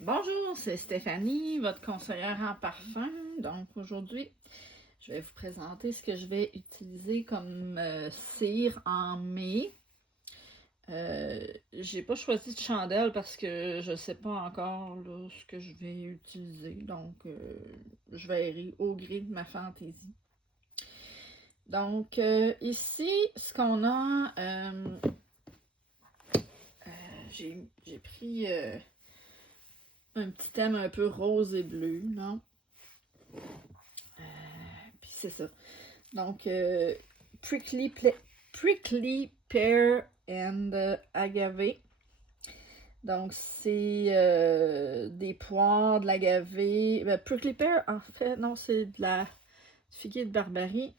Bonjour, c'est Stéphanie, votre conseillère en parfum. Donc aujourd'hui, je vais vous présenter ce que je vais utiliser comme cire en mai. J'ai pas choisi de chandelle parce que je sais pas encore là, ce que je vais utiliser. Donc je verrai au gré de ma fantaisie. Donc ici, ce qu'on a, j'ai pris un petit thème un peu rose et bleu, non? Puis c'est ça. Donc, prickly pear and agave. Donc, c'est des poires, de l'agave. Prickly pear, en fait, non, c'est de la figuier de Barbarie.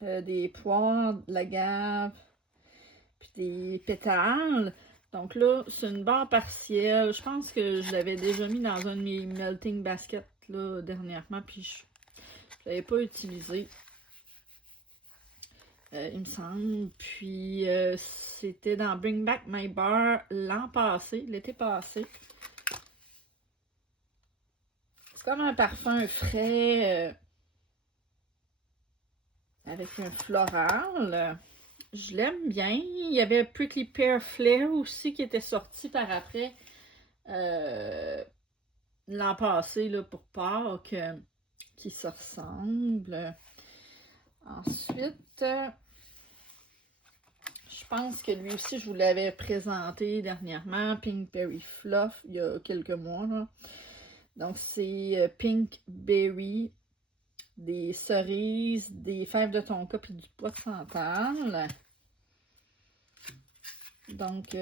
Des poires, de l'agave, puis des pétales. Donc là, c'est une barre partielle. Je pense que je l'avais déjà mis dans un de mes melting baskets là, dernièrement, puis je ne l'avais pas utilisé. Il me semble. Puis c'était dans Bring Back My Bar l'an passé, l'été passé. C'est comme un parfum frais avec un floral. Je l'aime bien. Il y avait Prickly Pear Flair aussi qui était sorti par après l'an passé là, pour Pâques qui se ressemble. Ensuite, je pense que lui aussi, je vous l'avais présenté dernièrement, Pink Berry Fluff, il y a quelques mois. Là. Donc, c'est Pink Berry, des cerises, des fèves de tonka puis du pois de santal. Donc,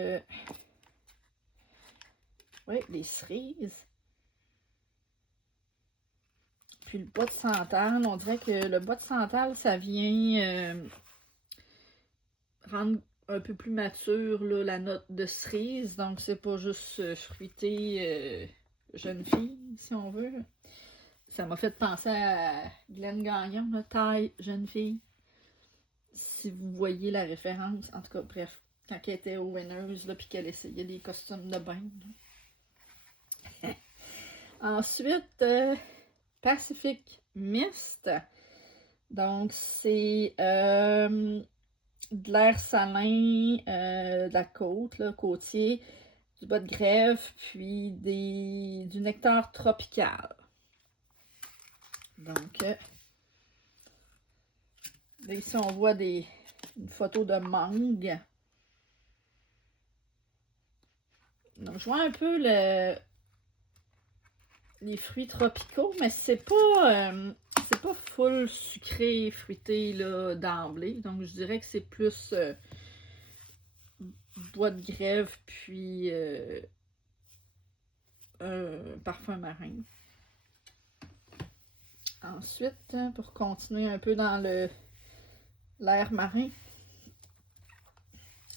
oui, les cerises. Puis le bois de santal, on dirait que le bois de santal, ça vient rendre un peu plus mature là, la note de cerise. Donc, c'est pas juste fruité jeune fille, si on veut. Ça m'a fait penser à Glenn Gagnon, la taille jeune fille. Si vous voyez la référence, en tout cas, bref, quand elle était au Winners, puis qu'elle essayait des costumes de bain. Ensuite, Pacific Mist. Donc, c'est de l'air salin, de la côte, là, côtier, du bas de grève, puis du nectar tropical. Donc, là, ici, on voit une photo de mangue. Donc, je vois un peu les fruits tropicaux, mais c'est pas full sucré, fruité là, d'emblée. Donc, je dirais que c'est plus bois de grève, puis un parfum marin. Ensuite, pour continuer un peu dans l'air marin,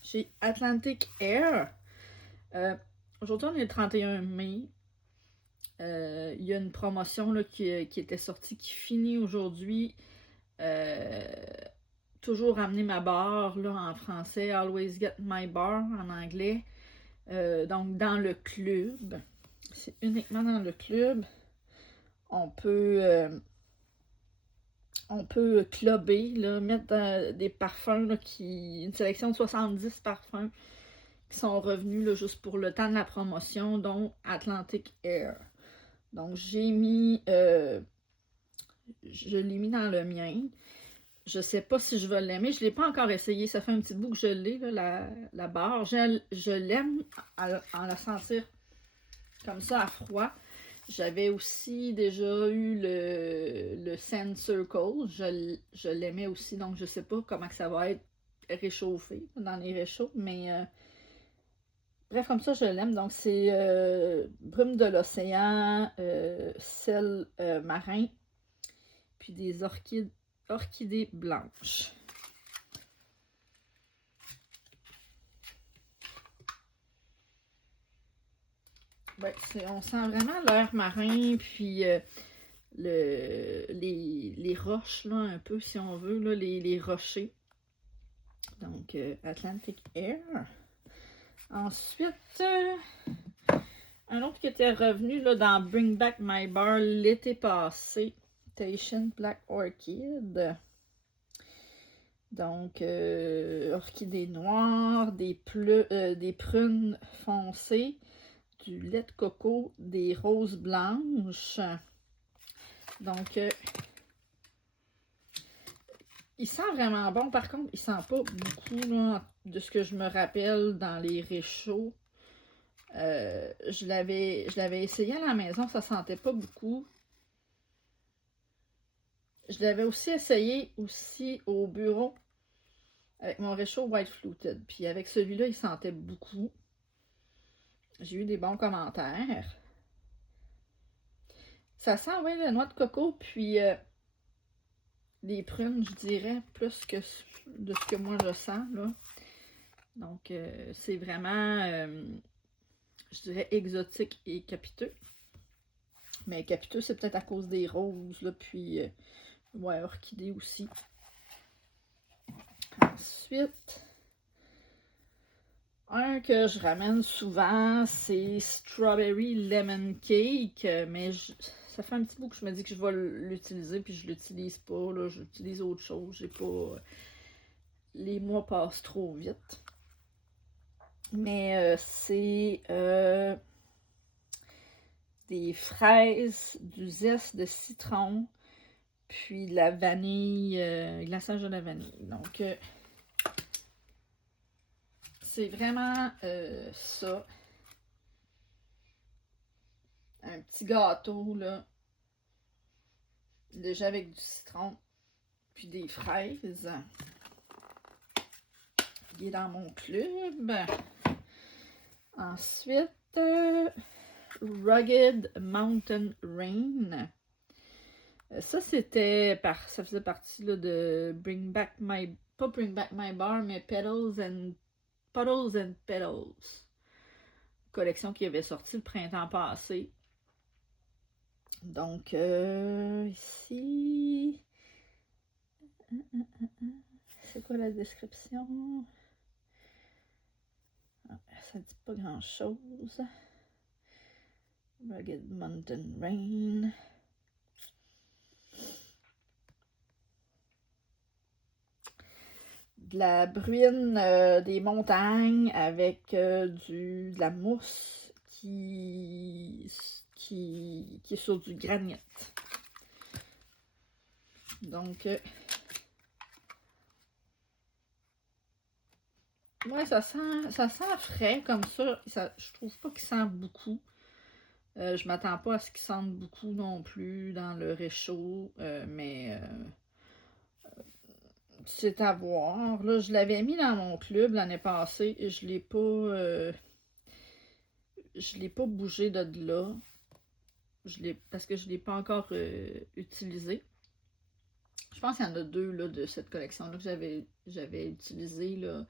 j'ai Atlantic Air. Aujourd'hui, on est le 31 mai. Il y a une promotion là, qui était sortie, qui finit aujourd'hui. Toujours ramener ma barre là, en français, Always Get My Bar en anglais. Donc, dans le club. C'est uniquement dans le club. On peut clubber, là, mettre des parfums, là, une sélection de 70 parfums qui sont revenus là, juste pour le temps de la promotion, dont Atlantic Air. Donc, je l'ai mis dans le mien. Je sais pas si je vais l'aimer. Je l'ai pas encore essayé. Ça fait un petit bout que je l'ai, là, la barre. Je l'aime en la sentir comme ça à froid. J'avais aussi déjà eu le Sand Circle. Je l'aimais aussi, donc je sais pas comment que ça va être réchauffé dans les réchauds, mais bref, comme ça, je l'aime. Donc, c'est brume de l'océan, sel marin, puis des orchidées blanches. Ouais, on sent vraiment l'air marin, puis les roches, là, un peu, si on veut, là, les rochers. Donc, Atlantic Air. Ensuite, un autre qui était revenu là, dans Bring Back My Bar l'été passé. Tahitian Black Orchid. Donc, orchidées noires, des prunes foncées, du lait de coco, des roses blanches. Donc, il sent vraiment bon. Par contre, il sent pas beaucoup là, de ce que je me rappelle dans les réchauds. Je l'avais essayé à la maison, ça sentait pas beaucoup. Je l'avais aussi essayé aussi au bureau avec mon réchaud White Fluted. Puis avec celui-là, il sentait beaucoup. J'ai eu des bons commentaires. Ça sent, oui, la noix de coco, puis les prunes, je dirais, plus que de ce que moi je sens, là. Donc, c'est vraiment, je dirais, exotique et capiteux. Mais capiteux, c'est peut-être à cause des roses, là, puis, ouais, orchidée aussi. Ensuite, un que je ramène souvent, c'est Strawberry Lemon Cake, mais ça fait un petit bout que je me dis que je vais l'utiliser, puis je l'utilise pas, là, j'utilise autre chose, j'ai pas... Les mois passent trop vite. Mais c'est des fraises, du zeste de citron, puis de la vanille, glaçage de la vanille. Donc, c'est vraiment ça. Un petit gâteau, là, déjà avec du citron, puis des fraises. Il est dans mon club. Ensuite, Rugged Mountain Rain. Ça, ça faisait partie là, de pas Bring Back My Bar, mais Puddles and Petals. Collection qui avait sorti le printemps passé. Donc, ici... C'est quoi la description? Ça dit pas grand-chose. Rugged Mountain Rain. De la bruine des montagnes avec de la mousse qui est sur du granit. Donc, ouais, ça sent frais comme ça. Je trouve pas qu'il sent beaucoup. Je m'attends pas à ce qu'il sente beaucoup non plus dans le réchaud, mais c'est à voir. Là, je l'avais mis dans mon club l'année passée et je l'ai pas bougé de là. Parce que je l'ai pas encore utilisé. Je pense qu'il y en a deux là, de cette collection-là que j'avais utilisé. Là.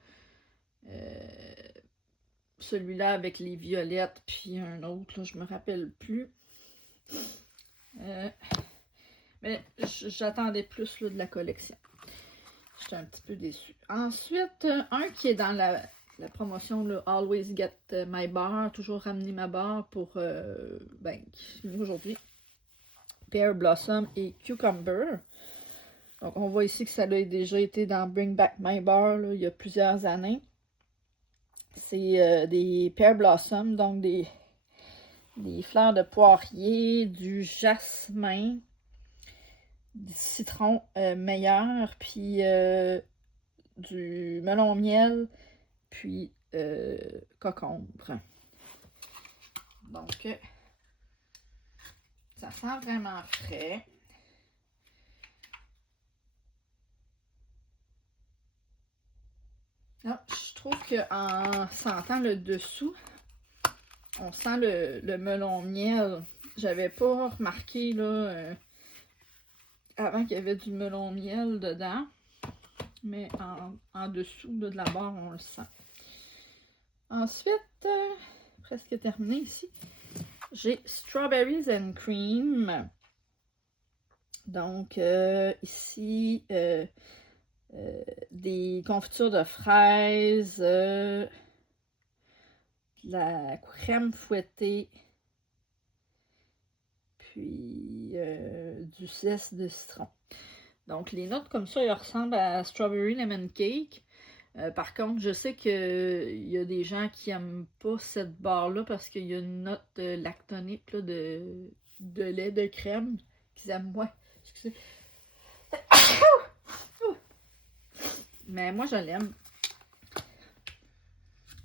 Celui-là avec les violettes, puis un autre, là, je me rappelle plus. Mais j'attendais plus là, de la collection. J'étais un petit peu déçue. Ensuite, un qui est dans la promotion, là, Always Get My Bar, toujours ramener ma barre pour, aujourd'hui. Pear Blossom et Cucumber. Donc, on voit ici que ça a déjà été dans Bring Back My Bar, là, il y a plusieurs années. C'est des Pear Blossom, donc des fleurs de poirier, du jasmin, du citron meilleur, puis du melon miel, puis cocombre. Donc, ça sent vraiment frais. Là, je trouve qu'en sentant le dessous, on sent le melon miel. J'avais pas remarqué là avant qu'il y avait du melon miel dedans. Mais en dessous là, de la barre, on le sent. Ensuite, presque terminé ici, j'ai Strawberries and Cream. Donc, ici, des confitures de fraises, la crème fouettée puis du zeste de citron. Donc, les notes comme ça, elles ressemblent à Strawberry Lemon Cake. Par contre, je sais qu'il y a des gens qui n'aiment pas cette barre-là parce qu'il y a une note lactonique là, de lait de crème qu'ils aiment moins. Excusez. Mais moi, je l'aime.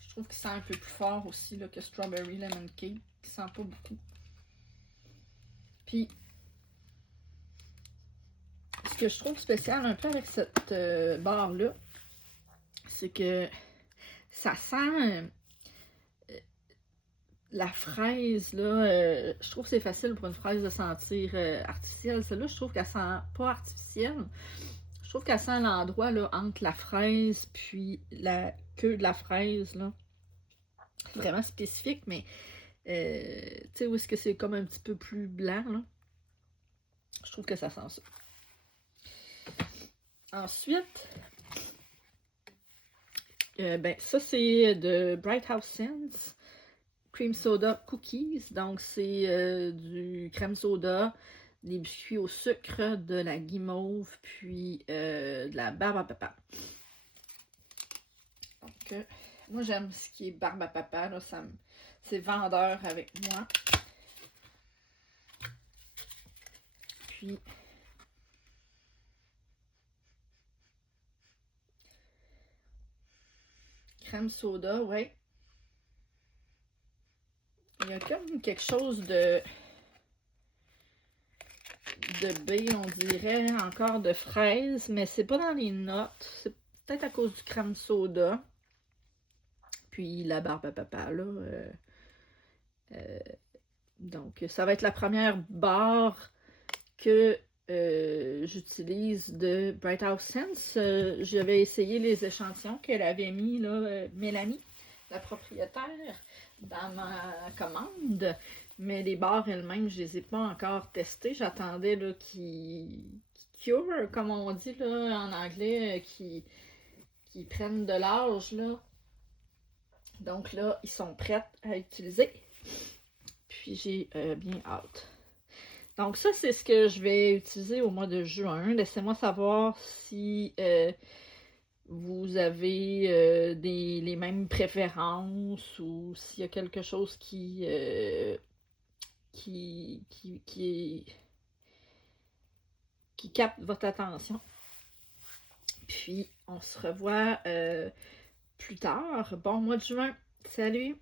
Je trouve qu'il sent un peu plus fort aussi là, que Strawberry Lemon Cake. Il sent pas beaucoup. Puis, ce que je trouve spécial un peu avec cette barre-là, c'est que ça sent la fraise, là, je trouve que c'est facile pour une fraise de sentir artificielle. Celle-là, je trouve qu'elle sent pas artificielle. Je trouve qu'elle sent l'endroit là, entre la fraise puis la queue de la fraise. Là. Vraiment spécifique, mais tu sais où est-ce que c'est comme un petit peu plus blanc. Là. Je trouve que ça sent ça. Ensuite, ben ça c'est de Bright House Sense. Cream Soda Cookies. Donc, c'est du crème soda, des biscuits au sucre, de la guimauve, puis de la barbe à papa. Donc, moi, j'aime ce qui est barbe à papa. Là, c'est vendeur avec moi. Puis, crème soda, ouais. Il y a comme quelque chose de baie, on dirait, encore de fraise, mais c'est pas dans les notes. C'est peut-être à cause du crème soda. Puis la barbe à papa, là. Donc, ça va être la première barre que j'utilise de Bright House Sense. J'avais essayé les échantillons qu'elle avait mis, là, Mélanie, la propriétaire, dans ma commande. Mais les barres elles-mêmes, je les ai pas encore testées. J'attendais qu'ils cure, comme on dit là, en anglais, qui prennent de l'âge. Là. Donc là, ils sont prêts à utiliser. Puis j'ai bien hâte. Donc ça, c'est ce que je vais utiliser au mois de juin. Laissez-moi savoir si vous avez les mêmes préférences ou s'il y a quelque chose qui capte votre attention. Puis on se revoit plus tard. Bon mois de juin. Salut!